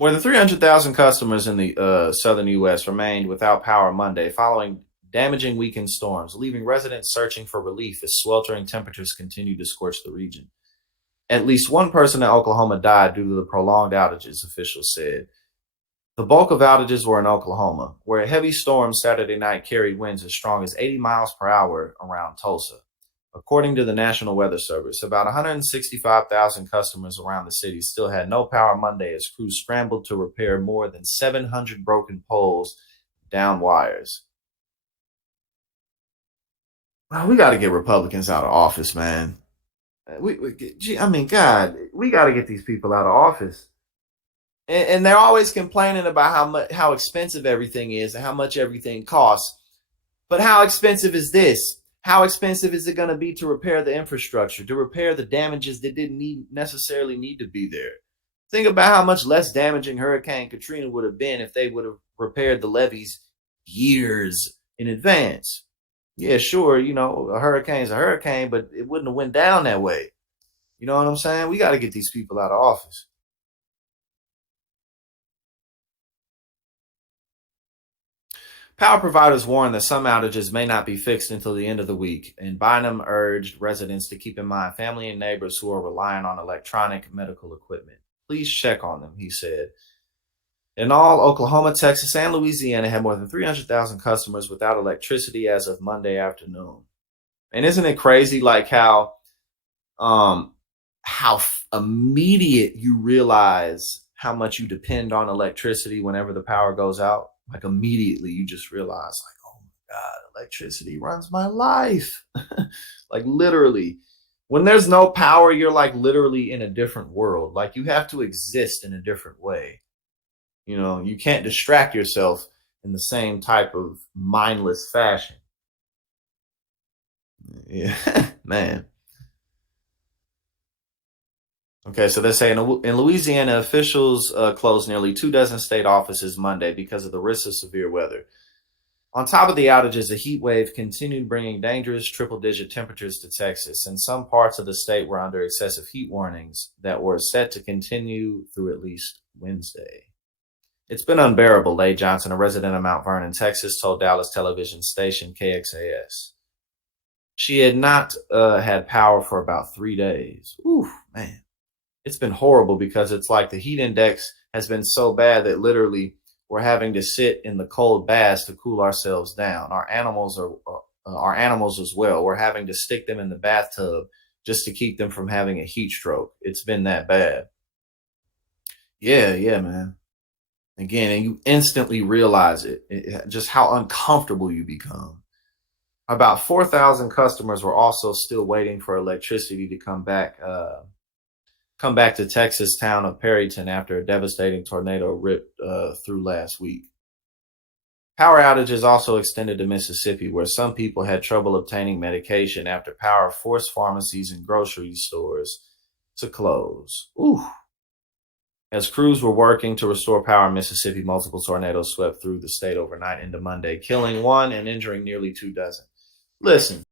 More than 300,000 customers in the southern U.S. remained without power Monday following damaging weekend storms, leaving residents searching for relief as sweltering temperatures continue to scorch the region. At least one person in Oklahoma died due to the prolonged outages, officials said. The bulk of outages were in Oklahoma, where a heavy storm Saturday night carried winds as strong as 80 miles per hour around Tulsa. According to the National Weather Service, about 165,000 customers around the city still had no power Monday as crews scrambled to repair more than 700 broken poles, down wires. Well, we got to get Republicans out of office, man. God, we got to get these people out of office. And they're always complaining about how expensive everything is and how much everything costs. But how expensive is this? How expensive is it going to be to repair the infrastructure, to repair the damages that didn't necessarily need to be there? Think about how much less damaging Hurricane Katrina would have been if they would have repaired the levees years in advance. Yeah, sure, a hurricane's a hurricane, but it wouldn't have went down that way. You know what I'm saying? We got to get these people out of office. Power providers warned that some outages may not be fixed until the end of the week, and Bynum urged residents to keep in mind family and neighbors who are relying on electronic medical equipment. Please check on them, he said. In all, Oklahoma, Texas, and Louisiana had more than 300,000 customers without electricity as of Monday afternoon. And isn't it crazy, like um, immediate you realize how much you depend on electricity whenever the power goes out? Like immediately you just realize, like, oh my God, electricity runs my life. Like literally. When there's no power, you're like literally in a different world. Like you have to exist in a different way. You can't distract yourself in the same type of mindless fashion. Yeah, man. Okay, so they're saying in Louisiana, officials closed nearly 24 state offices Monday because of the risk of severe weather. On top of the outages, a heat wave continued bringing dangerous triple-digit temperatures to Texas, and some parts of the state were under excessive heat warnings that were set to continue through at least Wednesday. It's been unbearable, Leigh Johnson, a resident of Mount Vernon, Texas, told Dallas television station KXAS. She had not had power for about 3 days. Ooh, man. It's been horrible because it's like the heat index has been so bad that literally we're having to sit in the cold baths to cool ourselves down. Our animals as well. We're having to stick them in the bathtub just to keep them from having a heat stroke. It's been that bad. Yeah, man. Again, and you instantly realize just how uncomfortable you become. About 4,000 customers were also still waiting for electricity to come back to Texas town of Perryton after a devastating tornado ripped through last week. Power outages also extended to Mississippi, where some people had trouble obtaining medication after power forced pharmacies and grocery stores to close. Ooh. As crews were working to restore power in Mississippi, multiple tornadoes swept through the state overnight into Monday, killing one and injuring nearly 2 dozen. Listen,